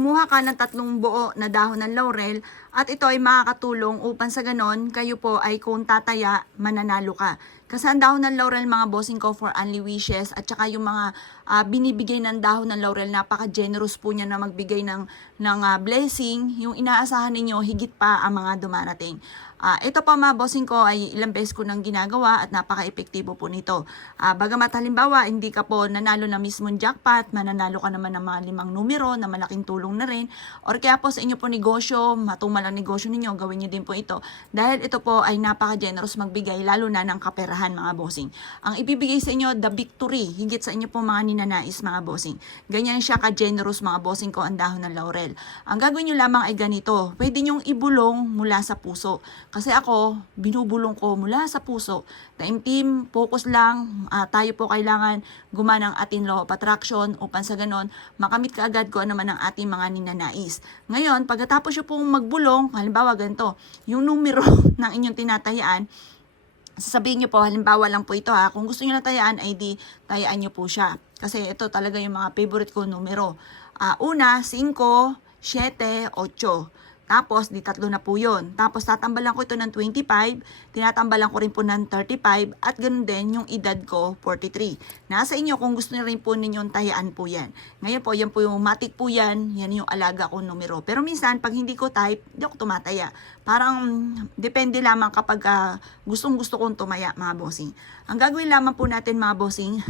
Kumuha ka ng 3 buo na dahon ng laurel at ito ay makakatulong upang sa ganon kayo po ay kung tataya, mananalo ka. Kasi ang dahon ng laurel mga bossing ko for only wishes at saka yung mga binibigay ng dahon ng laurel, napaka-generous po niya na magbigay ng blessing. Yung inaasahan ninyo, higit pa ang mga dumarating. Ito pa mga bossing ko ay ilang beses ko nang ginagawa at napaka-epektibo po nito. Bagamat halimbawa hindi ka po nanalo na mismong jackpot, mananalo ka naman ng mga 5 numero na malaking tulong na rin. Or kaya po sa inyo po negosyo, matumal ang negosyo ninyo, gawin nyo din po ito. Dahil ito po ay napaka-generous magbigay lalo na ng kaperahan mga bossing. Ang ibibigay sa inyo, the victory, higit sa inyo po mga ninanais mga bossing. Ganyan siya ka-generous mga bossing ko ang dahon ng laurel. Ang gagawin nyo lamang ay ganito, pwede nyong ibulong mula sa puso. Kasi ako, binubulong ko mula sa puso. Taimtim, focus lang. Tayo po kailangan gumana ng ating law of attraction upang sa ganon, makamit kaagad ko ano man ang ating mga ninanais. Ngayon, pagkatapos nyo pong magbulong, halimbawa ganito, yung numero ng inyong tinatayaan, sasabihin nyo po, halimbawa lang po ito kung gusto nyo na tayaan, ay di tayaan nyo po siya. Kasi ito talaga yung mga favorite ko numero. Una, 5, 7, 8. Tapos, di 3 na po yun. Tapos, tatambalan ko ito ng 25, tinatambalan ko rin po ng 35, at ganun din yung edad ko, 43. Nasa inyo kung gusto nyo rin po ninyong tayaan po yan. Ngayon po, yan po yung matik po yan yung alaga ko numero. Pero minsan, pag hindi ko type, hindi ako tumataya. Parang, depende lamang kapag gustong gusto kong tumaya, mga bossing. Ang gagawin lamang po natin, mga bossing,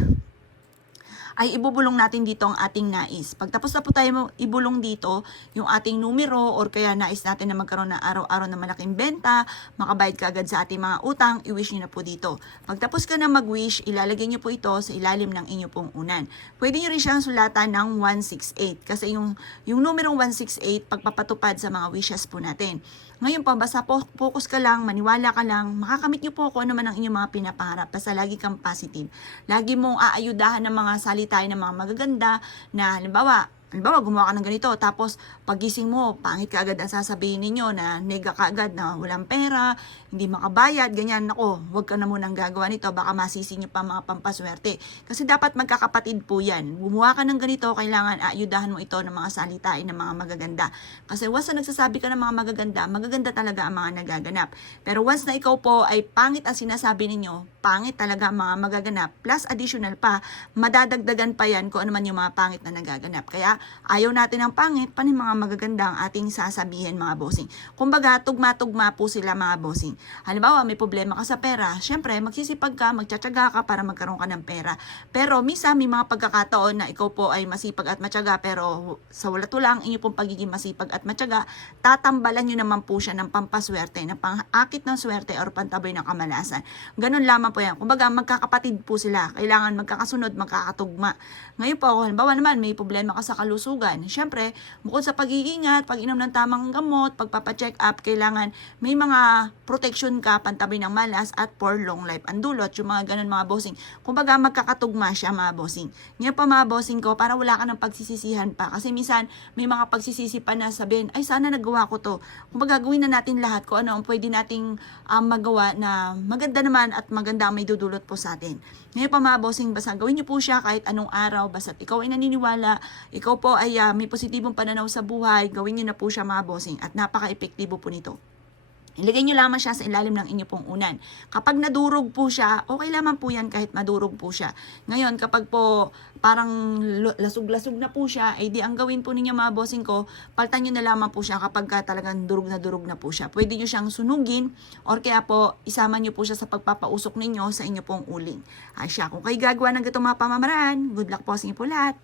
ay ibubulong natin dito ang ating nais. Pagtapos na po tayo ibulong dito yung ating numero or kaya nais natin na magkaroon ng araw-araw na malaking benta, makabayad ka agad sa ating mga utang, i-wish nyo na po dito. Pagtapos ka na mag-wish, ilalagay nyo po ito sa ilalim ng inyo pong unan. Pwede nyo rin siyang sulatan ng 168 kasi yung numerong 168 pagpapatupad sa mga wishes po natin. Ngayon po, basta focus ka lang, maniwala ka lang, makakamit nyo po kung ano man ang inyong mga pinapangarap. Basta lagi kang positive. Lagi mong aayudahan ng mga salita ng mga magaganda na halimbawa gumawa ka ng ganito, tapos pagising mo, pangit ka agad ang sasabihin ninyo na nega ka agad na walang pera, hindi makabayad, ganyan. Nako, huwag ka na munang gagawa nito, baka masisi nyo pa mga pampaswerte. Kasi dapat magkakapatid po yan. Gumawa ka ng ganito, kailangan aayudahan mo ito ng mga salitain ng mga magaganda. Kasi once na nagsasabi ka ng mga magaganda, magaganda talaga ang mga nagaganap. Pero once na ikaw po ay pangit ang sinasabi ninyo, pangit talaga ang mga magaganap, plus additional pa, madadagdagan pa yan kung ano man yung mga pangit na nagaganap. Kaya ayaw natin ng pangit, paning mga magaganda ang ating sasabihin mga bossing. Kumbaga, tugma-tugma po sila mga bossing. Halimbawa, may problema ka sa pera, syempre, magsisipag ka, magtsatsaga ka para magkaroon ka ng pera. Pero, minsan, may mga pagkakataon na ikaw po ay masipag at matyaga, pero sa walat-ulang, inyo pong pagiging masipag at matyaga, tatambalan nyo naman po siya ng pampaswerte, ng pang-akit ng swerte or pantaboy ng kamalasan. Ganun lamang po yan. Kumbaga, magkakapatid po sila. Kailangan magkakasunod, magkakatugma. Ngayon po, halimbawa naman, may problema ka sa kalusugan. Siyempre, bukod sa pag-iingat, pag-inom ng tamang gamot, pagpapacheck up, kailangan may mga protection ka, pantabi ng malas, at for long life ang dulot, yung mga ganun mga bossing. Kumbaga, magkakatugma siya mga bossing. Ngayon pa mga bossing ko, para wala ka ng pagsisisihan pa. Kasi minsan, may mga pagsisisi pa na sabihin, ay sana nagawa ko to. Kumbaga, gawin na natin lahat kung ano ang pwede nating magawa na maganda naman at maganda ang may dudulot po sa atin. Ngayon pa mga bossing, basta gawin niyo po siya kahit anong araw, basta ikaw ay naniniwala, ikaw po ay may positibong pananaw sa buhay, gawin nyo na po siya mga bossing at napaka-epektibo po nito. Ilagay nyo lamang siya sa ilalim ng inyo pong unan. Kapag nadurog po siya, okay lamang po yan kahit madurog po siya. Ngayon, kapag po parang lasug-lasug na po siya, ay di ang gawin po ninyo mga bossing ko, paltan nyo na lamang po siya kapag talagang durog na po siya. Pwede nyo siyang sunugin or kaya po isama nyo po siya sa pagpapausok ninyo sa inyo pong uling. Siya, kung kayo gagawa ng gatong mga pamamaraan, good luck po sa inyo po lahat.